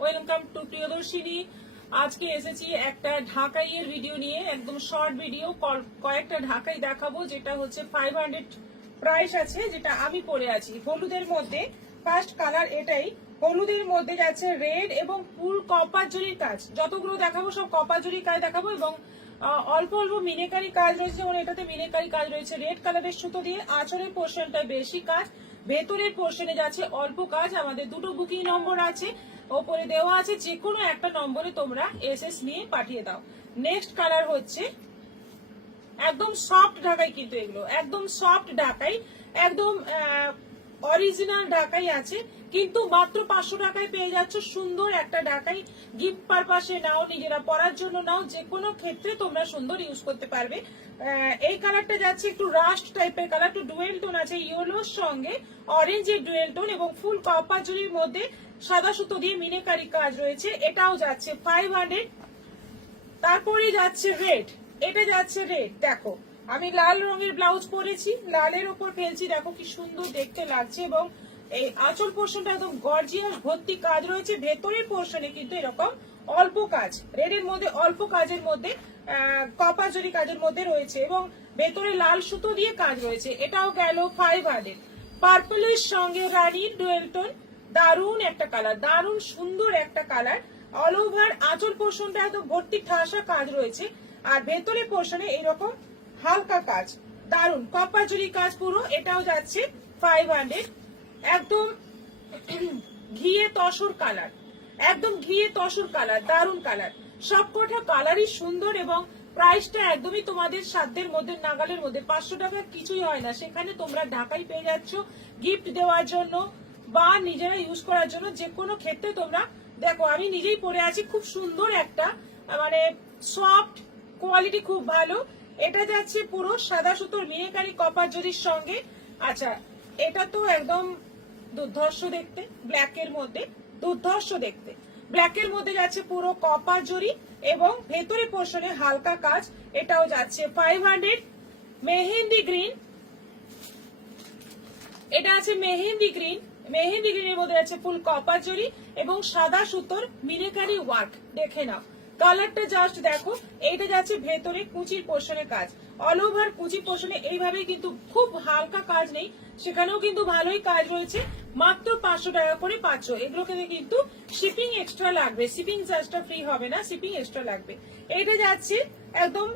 Welcome to Priyadarshini. আজকে এসেছি একটা ঢাকাইয়ের ভিডিও নিয়ে, একদম শর্ট ভিডিও। কয়েকটা ঢাকাই দেখাবো, যেটা হচ্ছে 500 প্রাইস আছে, যেটা আমি পরে আছি হলুদের মধ্যে। ফার্স্ট কালার এটাই, হলুদের মধ্যে যাচ্ছে রেড এবং ফুল কপার জরির কাজ। যতগুলো দেখাবো সব কপার জরির কাজ দেখাবো, এবং অল্প অল্প মিনেকারি কাজ রয়েছে, যেমন এটাতে মিনেকারি কাজ রয়েছে রেড কালারের সুতো দিয়ে। আঁচলের পোর্শনটায় বেশি কাজ, ভেতরের পোর্শনে যাচ্ছে অল্প কাজ। আমাদের দুটো বুকিং নম্বর আছে, ওপরে দেওয়া আছে, যে কোনো একটা নম্বরে তোমরা এসএস নিয়ে পাঠিয়ে দাও। নেক্সট কালার হচ্ছে একদম সফট ঢাকাই, কিন্তু এগুলো একদম সফট ঢাকাই, একদম অরিজিনাল ঢাকাই আছে, কিন্তু মাত্র 500 টাকায় পেয়ে যাচ্ছ সুন্দর একটা ঢাকাই। গিফট পারপাসে নাও, নিজেরা পরার জন্য নাও, যে কোনো ক্ষেত্রে তোমরা সুন্দর ইউজ করতে পারবে। এই কালারটা যাচ্ছে একটু রাস্ট টাইপের কালার, একটু ডুয়েল টোন আছে, ইয়েলোর সঙ্গে অরেঞ্জের ডুয়েল টোন, এবং ফুল কপার জরির মধ্যে সাদা সুতো দিয়ে মিনেকারি কাজ রয়েছে। এটাও যাচ্ছে 500। তারপরে যাচ্ছে রেড, এটা যাচ্ছে রেড। দেখো আমি লাল রঙের ব্লাউজ পরেছি, লালের ওপর ফেলছি, দেখো কি সুন্দর দেখতে লাগছে। এবং এই আঁচল পোর্শনটা একদম গর্জিয়াস, ভর্তি কাজ রয়েছে। ভেতরের পোর্শনে কিন্তু এরকম অল্প কাজ, রেডের মধ্যে অল্প কাজের মধ্যে কপার জরি কাজের মধ্যে রয়েছে, এবং ভেতরে লাল সুতো দিয়ে কাজ রয়েছে। এটাও গেল 500। পার্পলের সঙ্গে রানীর ডুয়েল টোন, দারুণ একটা কালার, দারুণ সুন্দর একটা কালার। অল ওভার আঁচল পোর্শনটা একদম ভর্তি ঠাসা কাজ রয়েছে, আর ভেতরে পোর্শনে এইরকম হালকা কাজ, দারুণ কপার জরি কাজ পুরো। এটাও যাচ্ছে 500। একদম ঘিয়ে তসর কালার, একদম ঘিয়ে তসর কালার, দারুণ কালার। সবকটা কালারই সুন্দর, এবং প্রাইসটা একদমই তোমাদের সাধ্যের মধ্যে, নাগালের মধ্যে। 500 টাকা কিছুই হয় না, সেখানে তোমরা ঢাকাই পেয়ে যাচ্ছ গিফট দেওয়ার জন্য বা নিজেরা ইউজ করার জন্য। যে কোনো ক্ষেত্রে তোমরা দেখো, আমি নিজেই পরে আছি, খুব সুন্দর একটা, মানে সফট কোয়ালিটি, খুব ভালো। এটা যাচ্ছে পুরো সাদা সুতোর মিনেকারি কপার জরির সঙ্গে। আচ্ছা, এটা তো একদম দুর্ধর্ষ দেখতে, ব্ল্যাকের মধ্যে দুর্ধর্ষ দেখতে। ব্ল্যাকের মধ্যে যাচ্ছে পুরো কপার জরি, এবং ভেতরে পোর্শনে হালকা কাজ। এটাও যাচ্ছে 500। মেহেন্দি গ্রিন, এটা আছে মেহেন্দি গ্রিন। মেহেন্দি গ্রিনের মধ্যে আছে ফুল কপার জরি এবং সাদা সুতোর মিনেকারি ওয়ার্ক। দেখে নাও কালারটা, জাস্ট দেখো। এইটা যাচ্ছে ভেতরে কুচির পোর্শনে কাজ, অল ওভার কুচি পোর্শনে এইভাবে, কিন্তু খুব হালকা কাজ নেই, সেখানেও কিন্তু ভালোই কাজ রয়েছে। মাত্র 500 টাকা করে পাচ্ছ। এগুলোকে কিন্তু শিপিং এক্সট্রা লাগবে, শিপিং চার্জটা ফ্রি হবে না, শিপিং এক্সট্রা লাগবে। এইটা যাচ্ছে একদম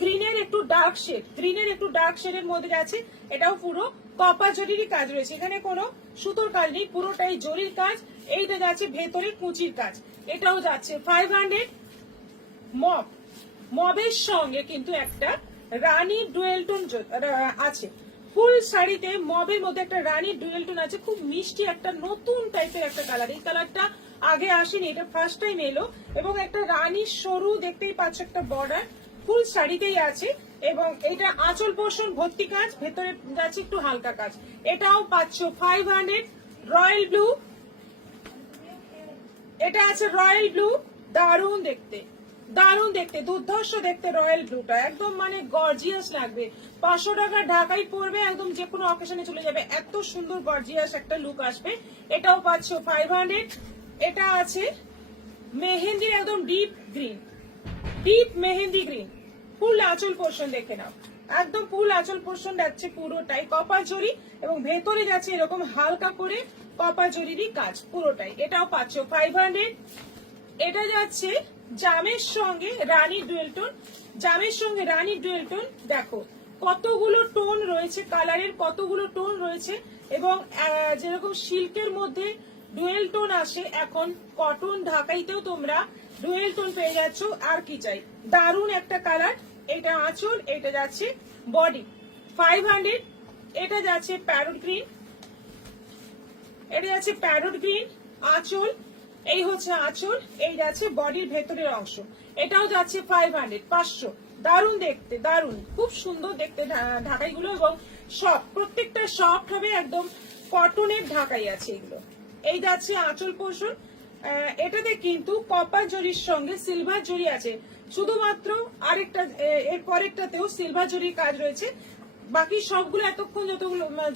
গ্রিনের একটু ডার্ক শেড, গ্রিনের একটু ডার্ক শেডের মধ্যে যাচ্ছে। এটাও পুরো কপার জরির কাজ রয়েছে, এখানে কোনো সুতোর কাজ নেই, পুরোটাই জরির কাজ। এইটা যাচ্ছে ভেতরে কুচির কাজ। এটাও যাচ্ছে 500। মব, মবের সঙ্গে কিন্তু একটা রানী ডুয়েল টোন আছে। ফুল শাড়িতে মবের মধ্যে একটা রানী ডুয়েল টোন আছে, খুব মিষ্টি একটা নতুন টাইপের একটা কালার। এই কালারটা আগে আসেনি, এটা ফার্স্ট টাইম এলো। এবং একটা রানীর সরু দেখতেই পাচ্ছ, একটা বর্ডার ফুল শাড়িতেই আছে। এবং এটা আঁচল পোর্শন ভর্তি কাজ, ভেতরে যাচ্ছে একটু হালকা কাজ। এটাও পাচ্ছ 500। রয়্যাল ব্লু, এটা আছে রয়্যাল ব্লু, দারুণ দেখতে, দারুণ দেখতে, দুর্ধর্ষ দেখতে। রয়্যাল ব্লুটা একদম মানে গর্জিয়াস লাগবে। 500 টাকা ঢাকাই পড়বে, একদম যে কোনো অকেশনে চলে যাবে, এত সুন্দর গর্জিয়াস একটা লুক আসবে। এটাও পাচ্ছ 500। এটা আছে মেহেন্দির একদম deep green, deep mehndi green, full আঁচল পোর্শন দেখে নাও, একদম ফুল আঁচল পোর্শন যাচ্ছে পুরোটাই কপার জরি, এবং ভেতরে যাচ্ছে এরকম হালকা করে কপার জরিরই কাজ পুরোটাই। এটাও পাচ্ছ 500। এটা যাচ্ছে জামের সঙ্গে রানী ডুয়েল টোন, জামের সঙ্গে রানী ডুয়েল টোন। দেখো কতগুলো টোন রয়েছে, কালারের কতগুলো টোন রয়েছে। এবং যেরকম সিল্কের মধ্যে ডুয়েল টোন আসে, এখন কটন ঢাকাইতেও তোমরা ডুয়েল টোন পেয়ে যাচ্ছ। আর কি চাই, দারুণ একটা কালার। এটা আঁচল, এটা যাচ্ছে বডি 500। এটা যাচ্ছে প্যারট গ্রিন, এটা যাচ্ছে প্যারট গ্রিন আঁচল, এই হচ্ছে আঁচল, এই যাচ্ছে বডির ভেতরের অংশ। এটাও যাচ্ছে 500, 500। দারুণ দেখতে, দারুণ, খুব সুন্দর দেখতে ঢাকাইগুলো, এবং সব প্রত্যেকটা সফট হবে, একদম কটনের ঢাকাই আছে এগুলো। এই যাচ্ছে আঁচল পোর্শন। এটাতে কিন্তু কপার জরির সঙ্গে সিলভার জরি আছে, শুধুমাত্র আরেকটা এর পরেরটাতেও সিলভার জরির কাজ রয়েছে। বাকি সবগুলো এতক্ষণ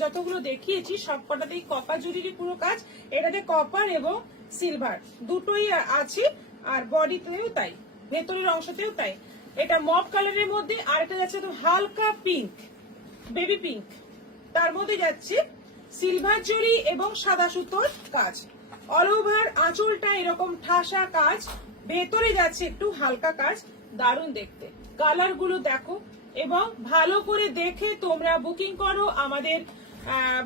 যতগুলো দেখিয়েছি সবকটাতেই কপার জরিরই পুরো কাজ। এটাতে কপার এবং সিলভার দুটোই আছে, আর বডিতেও তাই, ভেতরের অংশতেও তাই। এটা মভ কালারের মধ্যে, আর এটা যাচ্ছে তো হালকা পিঙ্ক, বেবি পিঙ্ক, তার মধ্যে যাচ্ছে সিলভার জরি এবং সাদা সুতোর কাজ। অল ওভার আঁচলটা এরকম ঠাসা কাজ, ভেতরে যাচ্ছে একটু হালকা কাজ, দারুণ দেখতে। কালার গুলো দেখো, এবং ভালো করে দেখে তোমরা বুকিং করো। আমাদের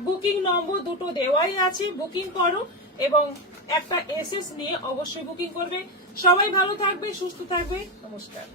বুকিং নম্বর দুটো দেওয়াই আছে, বুকিং করো এবং একটা এসএস নিয়ে অবশ্যই বুকিং করবে। সবাই ভালো থাকবে, সুস্থ থাকবে, নমস্কার।